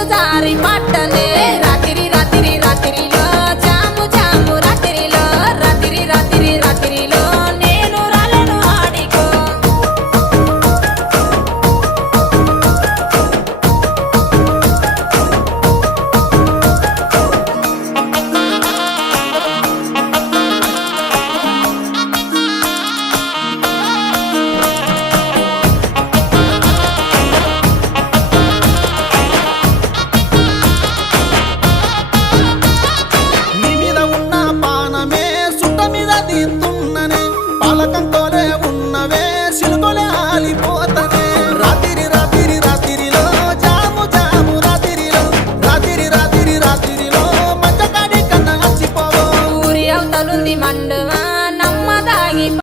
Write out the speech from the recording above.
నీరు జారి పట్టనే రాత్రి రాత్రి రాత్రిలో జాము జాము రాత్రిలో రాత్రి రాత్రి రాత్రిలో నేను రాలను ఆడికో నీ మీద ఉన్న పానమే సుట్ట మీద తీస్తున్ననే పాలకంతోనే ఉన్నవే సిలుకొలే